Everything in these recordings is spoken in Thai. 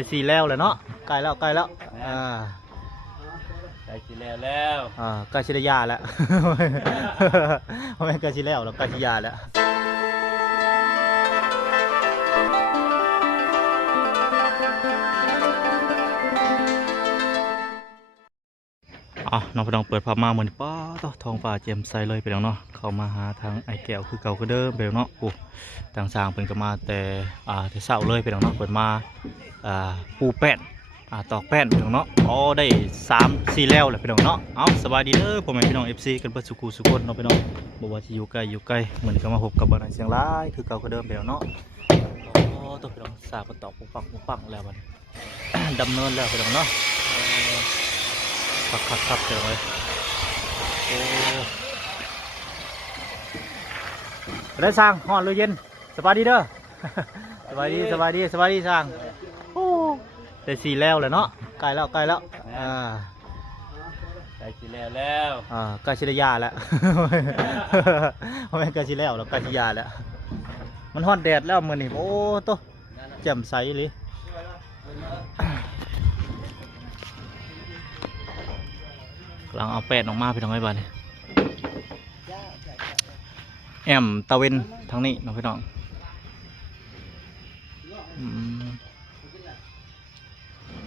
ได้สีแล้วเลยเนาะใกล้แล้วใกล้แล้วใกล้สิแล้วใกล้ชิได้ยาแล้วไม่ใกล้ชิแล้วใกล้ชิยาแล้วน้องพี่น้องเปิดภาพมาเหมือนป้าต่อทองฟ้าเจียมใสเลยไปแล้วเนาะเข้ามาหาทางไอ้แก้วคือเก่าคือเดิมไปแล้วเนาะโอ้ต่างสางเป็นก็มาแต่เช้าเลยไปแล้วเนาะเปิดมาปูแป้นตอกแป้นไปแล้วเนาะได้3-4แล้วแหละไปแล้วเนาะสบายดีเด้อผมเป็นพี่น้อง FC กันเปิดสุขุสุขนเนาะพี่น้องบอกว่าที่อยู่ใกล้เหมือนก็มาพบกับบ้านเสียงร้ายคือเก่าคือเดิมไปแล้วเนาะตัวพี่น้องสาบตอกปังแล้วมัน ดำเนินแล้วไปแล้วเนาะขับเจอเลยได้สร้างห่อนหรือเย็นสบายดีเด้อ สบายดีสร้างได้สีแล้วเลยเนาะใกล้แล้วใกล้สิแล้วใกล้ชิได้ยาแล้วไม่ใกล้ชิแล้วใกล้ชิยาแล้วมันฮ้อนแดดแล้วมื้อนี้โอ้โตแจ่มใสเลยกำลังเอาแป้นออกมาไปทางไหนบ้างเนี่ยแอมตะเวนทางนี้น้องพี่น้อง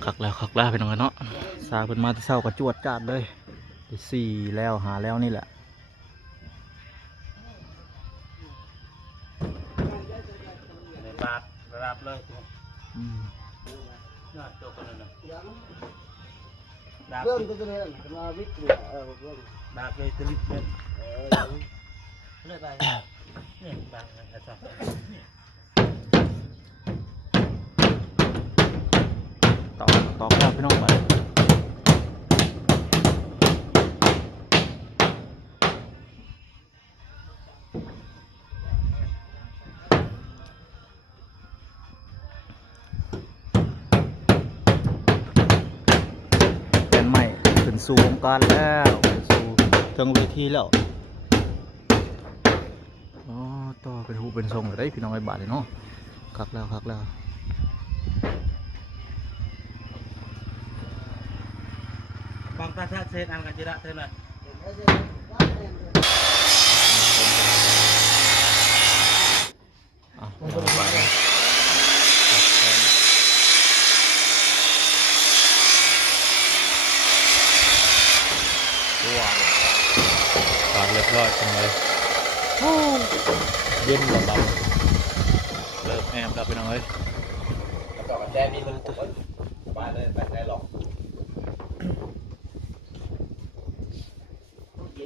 ขักแล้วไปน้องกันเนาะสาเป็นมาที่เศร้ากับจวดจาดเลยสี่แล้วหาแล้วนี่แหละรับเลยเรื่องก็จะเลยมาวิทย์ดาบเลยจะรีบเป็นเลยไปเนี่ยบางนะจ๊ะต่อข้าวพี่น้องไปเป็นใหม่ขึ้นสู่วงการแล้วขึ้นสู่เทิงเวทีแล้วต่อเป็นหูเป็นทรงเลยได้พี่น้องไอ้บาทเลยเนาะคักแล้วบางตาชาเซนอันกันจิระเท่านั้นปาดเรียบร้อยจังเลยเย็นกว่าเบาเลิกแอมกลับไปน้องเลยกับแจมีมันสบายเลยไปไหนหรอก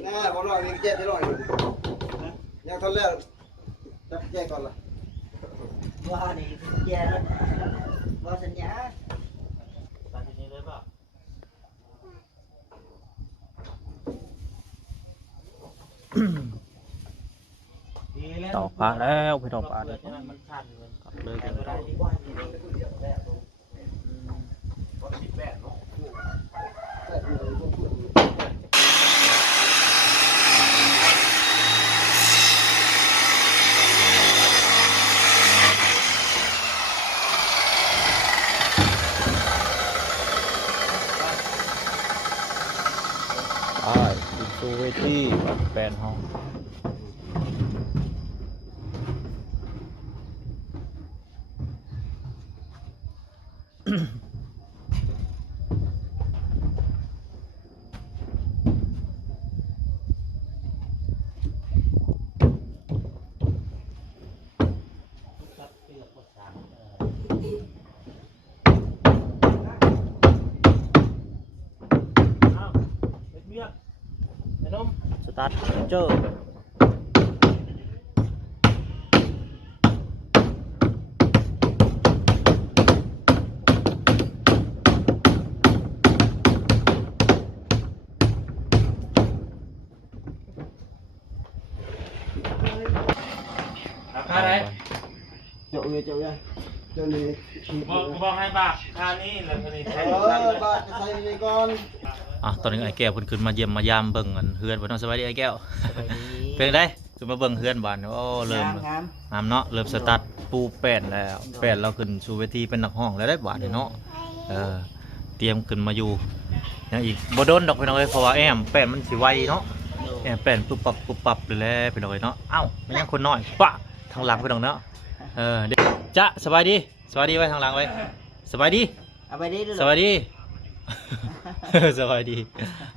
น่าผมรอมีแจ้ที่รออยู่ยังทนแล้วจับแจ้ก่อนละว่านี่แจ้แล้วว่าสัญญาตอนนี้เลยป่ะตอกปลาแล้วไปตอกปลาเลยสู่เวทีแปลนห้องสตาร์ทเจออะไรเจ้าเลยบอกให้บาทค่านี้เลยคนนี้บาทใส่ไปก่อนตอนนี้ไอ้แก้วเพิ่นขึ้นมาเยี่ยมมายามเบิ่งเฮือนบ่น้องสบายดีไอ้แก้วเป็นไง คือมาเบิ่งเฮือนบ้านโอ้เริ่ม งาม งามเนาะเริ่มสตาร์ทปูแป้นแล้วแป้นเราขึ้นสู่เวทีเป็นนักห้องแล้วได้บาดนี่เนาะเตรียมขึ้นมาอยู่ยังอีกบ่โดนดอกพี่น้องเอ้ยเพราะว่าแอมแป้นมันสิไวเนาะแอมแป้นปุ๊บปับเลยแหละพี่น้องเอ้ยเนาะเอ้ามันยังคนน้อยปะทางหลังพี่น้องเนาะเดี๋ยวจ๊ะสบายดีไว้ทางหลังไว้สบายดี เอาไปดิดู สวัสดี สวัสดี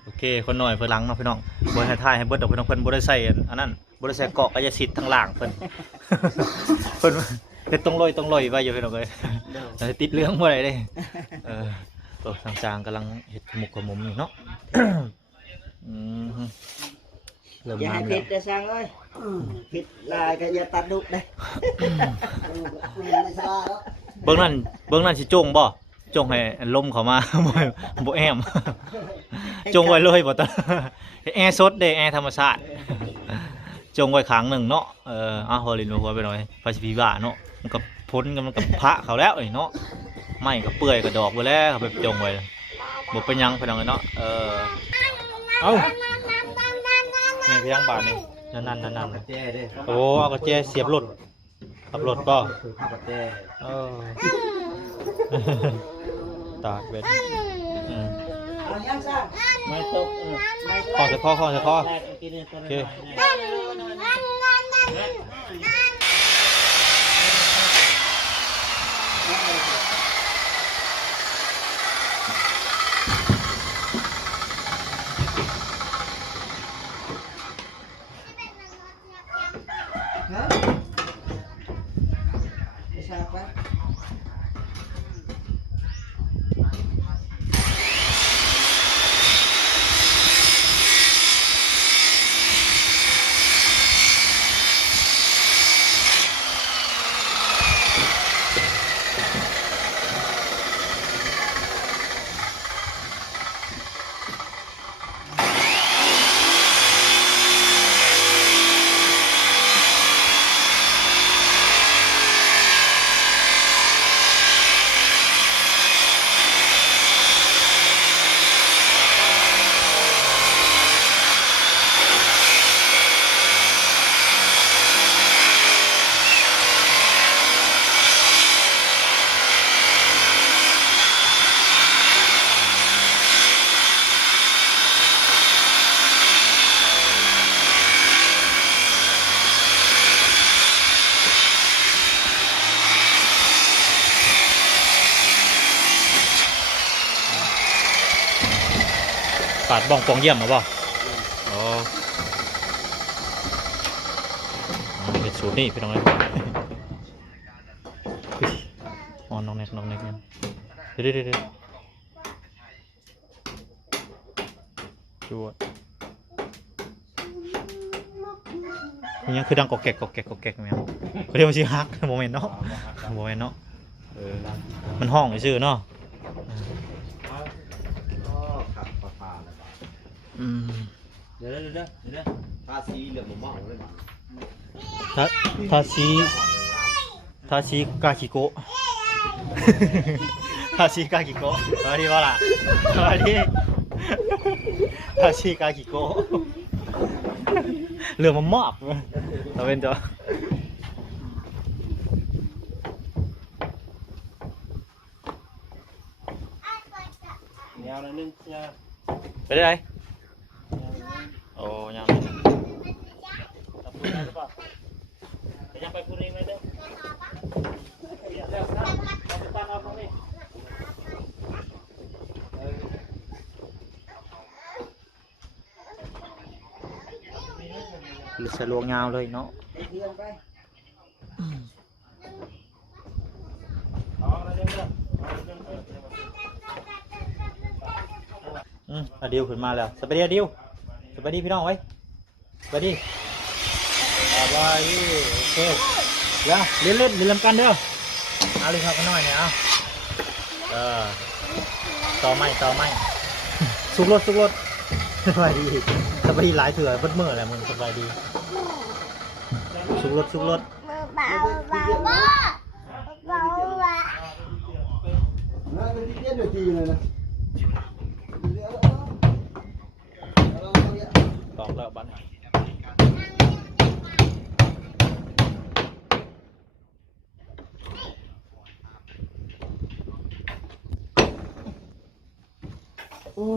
โอเคคนหน่อยเพื่อหลังเนาะพี่น้องบริษัทไทยให้เบิร์ดดอกพี่น้องเพิ่นบริษัทอันนั้นบริษัทเกาะกายสิทธิ์ทางหลังเพิ่น เพิ่นเป็นตรงลอยไว้อยู่พี่น้องเลยติดเรื่องบ่ได้เด้ตัวทางจางกำลังเฮ็ดขมุกขมุมอยู่เนาะ เริ่ม อย่าให้ งาม ผิ แล้ ด ว แต่ช่างเอ้ยผิดลายก็อย่าตัดดุได้ ไม่สลาแล้ว เบื้องนั้นสิจงบ่จงให้ลมเข้ามา บ่แอม จงไว้เลยบ่ตอน แอร์สดเด้แอร์ธรรมชาติ จงไว้ครั้งหนึ่งเนาะฮอลินหัวไปหน่อยพาสิพิบาเนาะมันก็พ้นกันมันก็พระเขาแล้วเนาะไม่ก็เปื่อยก็ดอกไปแล้วเขาไปจงไว้บ่เป็นหยังไปหน่อยเนาะเอ้านี่เพียงบาทนี่นั่น กระแจเด้ โอ้เอากระแจเสียบรถขับรถป่ะ กระแจ ตากเบ็ด เอายังช่างไม่ตกไม่ตก ข้อจะข้อ โอ โอเคไม่ทราบปะ ปาดบ้องปองเยี่ยมมาป่ะอ๋อเป็นสูตรนี่พี่น้องเลยอ๋อน้องเน็กเนี่ยเดี๋ยวจวดมันยังคือดังกอกแกกเนี่ยเขาเรียกว่าชื่อฮักโมเมนต์เนาะมันห้องชื่อเนาะ ขับปลาแล้ว เดี๋ยวทาสีเหลืองมองเลย ทาชิกาคิโกะ ทาชิกาคิโกะมาดีว่าล่ะมาดีทาชิกาคิโกะเรื่องมันมอบเราเป็นตัว ยาวนึงยาว ไปได้ไหนโอ้ยัง ตับได้หรือเปล่ายังไปพูดเองเลยเด้อเดี๋ยวครับเอาตรงนี้ หรือสลวงยาวเลยเนาะ เรียงไป อดิวขึ้นมาแล้วสวัสดีอดิวสวัสดีพี่น้องไว้สวัสดีโอเคเดี๋ยวเล่นลำกันเด้อเอาเลยครับกันหน่อยเนี่ยเอาต่อไม่ สุกรถสบายดีหลายเถื่อเบิดเมื่ออะไรมึงสบายดีสุกรถ น่าจะที่เย็นอยู่ทีเลยนะ ตอกแล้วบัตร อ้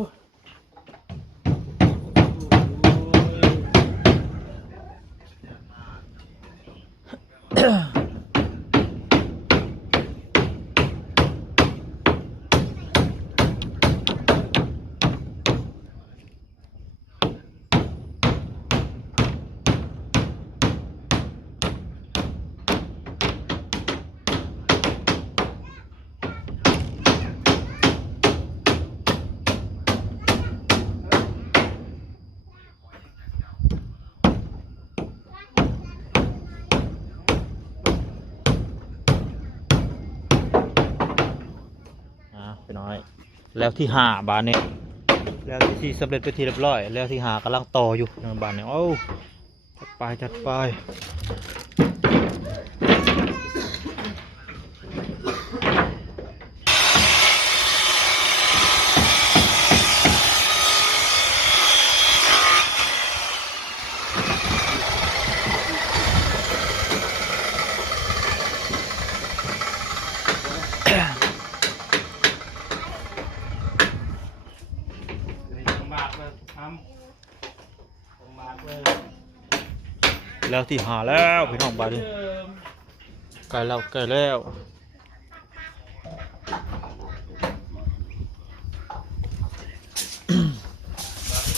ไปน้อย แล้วที่ห้าบานนี้แล้วที่สี่สำเร็จไปนที่เรียบร้อย แล้วที่ห้ากำลังต่ออยู่ในบานนี้โอ้จัดไปจัดไปแล้วที่หาแล้วพี่น้องบาดนี้ใกล้แล้วใกล้แล้ว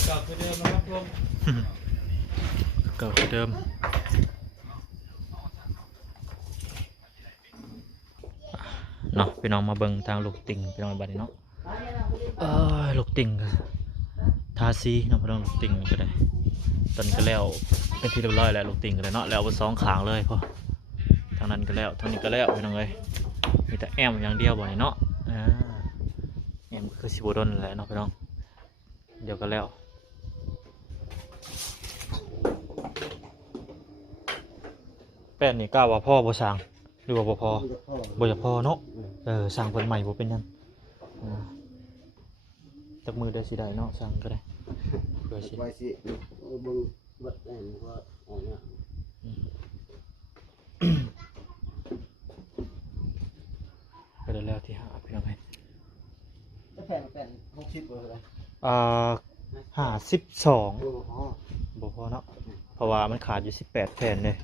เก่าคือเดิมนะครับผม เก่าคือเดิมเนาะพี่น้องมาเบิ่งทางลูกติ่งพี่น้องบาดนี้เนาะลูกติ่งทาสีเนาะพี่น้องลูกติ่งก็ได้ตอนนี้ก็แล้วเป็นที่เรียบร้อยแล้วลูกติ่งก็ได้เนาะแล้วบนสองขางเลยพอทางนั้นก็แล้วทางนี้ก็แล้วพี่น้องเลยมีแต่แอมอย่างเดียวบ่นี่เนาะแอมก็คือสิบดนแหละเนาะพี่น้องเดี๋ยวก็แล้วแป้นนี่กล้าว่าพ่อบ่สั่งหรือว่าบ่พอบ่จะพอเนาะสั่งเพิ่นใหม่บ่เป็นหยังจักมือได้สิได้เนาะสั่งก็ได้เพื่อสิ ไว้สิบึงบัดแอนว่าออกเนี่ย ไปได้แล้วที่หาพี่น้องให้ แผ่น60บ่เลย 52 โอ้โห บ่พอเนาะเพราะว่ามันขาดอยู่18แผ่นเลย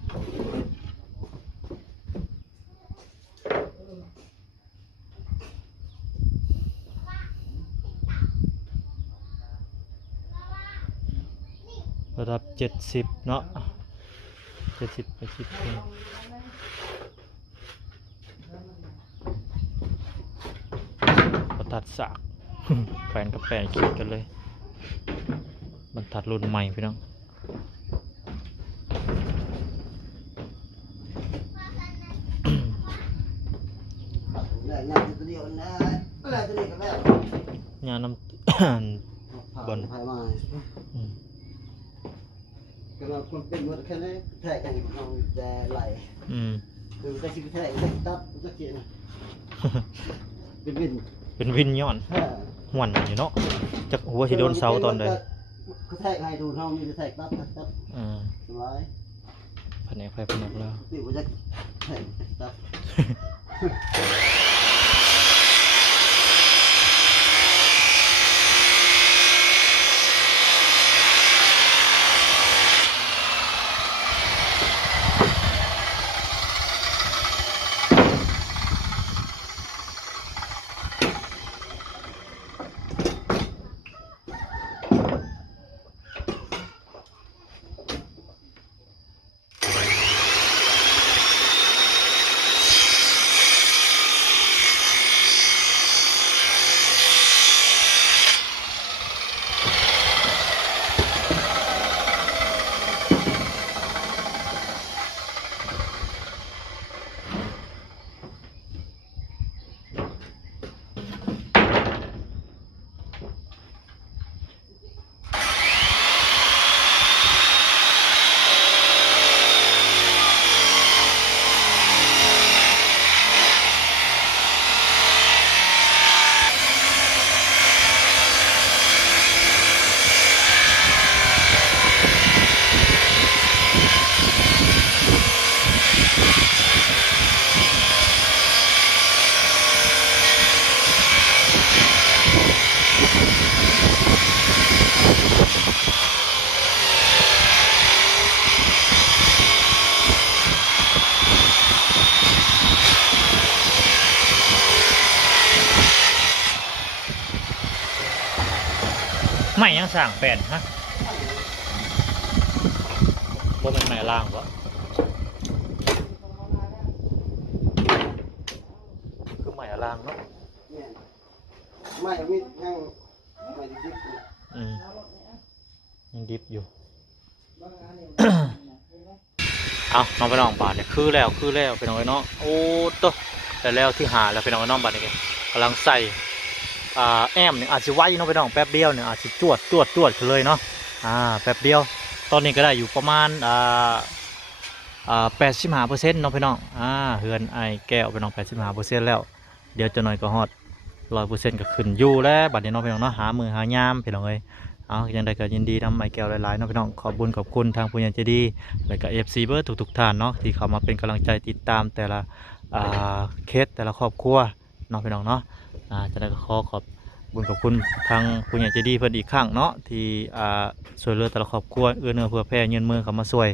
ระดับ70เนาะ70 80ตัดสาก แปลนกับแปลนขีดกันเลยบรรทัดรุ่นใหม่พี่น้อง ได้งานตัวเดียวนะอะไรตัวนี้ก็แล้ว งานน้ำ บน ภายมาก็เราคนเป็นหมดแค่นี้แทกกันเอาแต่ไหลคือได้ชิบแทกตัดสักทีนะเป็นวิน เป็นวินย้อนหวนอยู่เนาะจากหัวที่โดนเสาตอนใด ก็แทกให้ดูเขามีแทกตัดสบาย แผนกไฟผนกแล้ว ติว่าจะแทกตัด สั่งแป้นฮะบ่แม่นไม้ล่างบ่คือไม้ล่างเนาะ เนี่ยไม่มียังไม่ได้ดิบอยู่ ยังดิบอยู่ เอาน้องไปน้องบาทเนี่ยคือแล้วไปน้องไอ้น้องโอ้โตแต่แล้วที่หาแล้วไปน้องไอ้น้องบาทเนี่ยกำลังใส่แอมเนี่ยอาจจะไว้น้องไปน้องแป๊บเดียวเนี่ยอาจจะจวดกันเลยเนาะแป๊บเดียวตอนนี้ก็ได้อยู่ประมาณ85%น้องไปน้องเฮือนไอแก้วไปน้อง85%แล้วเดี๋ยวจะหน่อยก็ฮอด100%ก็ขึ้นอยู่แล้วบัดนี้น้องไปน้องเนาะหามือหายามไปน้องเลยเอายังได้ก็ยินดีนำไอแก้วหลายๆน้องไปน้องขอบคุณทางผู้ใหญ่ใจดีและก็ FC เบอร์ทุกท่านเนาะที่เข้ามาเป็นกำลังใจติดตามแต่ละเคสแต่ละครอบครัวน้องไปน้องเนาะจะได้ก็ขอบคุณทางผู้ใหญ่ใจดีเพิ่นอีกครั้งเนาะที่ช่วยเหลือแต่ละครอบครัวเอื้อเนื้อเพื่อแผ่เงินมือเข้ามาช่วย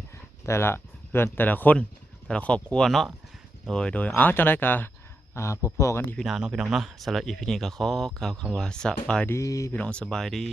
แต่ละเพื่อนแต่ละคนแต่ละครอบครัวเนาะโดยจังได้ก็พบพ่อกันอีพีหน้าเนาะพี่น้องเนาะสำหรับอีพีนี้ก็ขอกล่าวคำว่าสบายดีพี่น้องสบายดี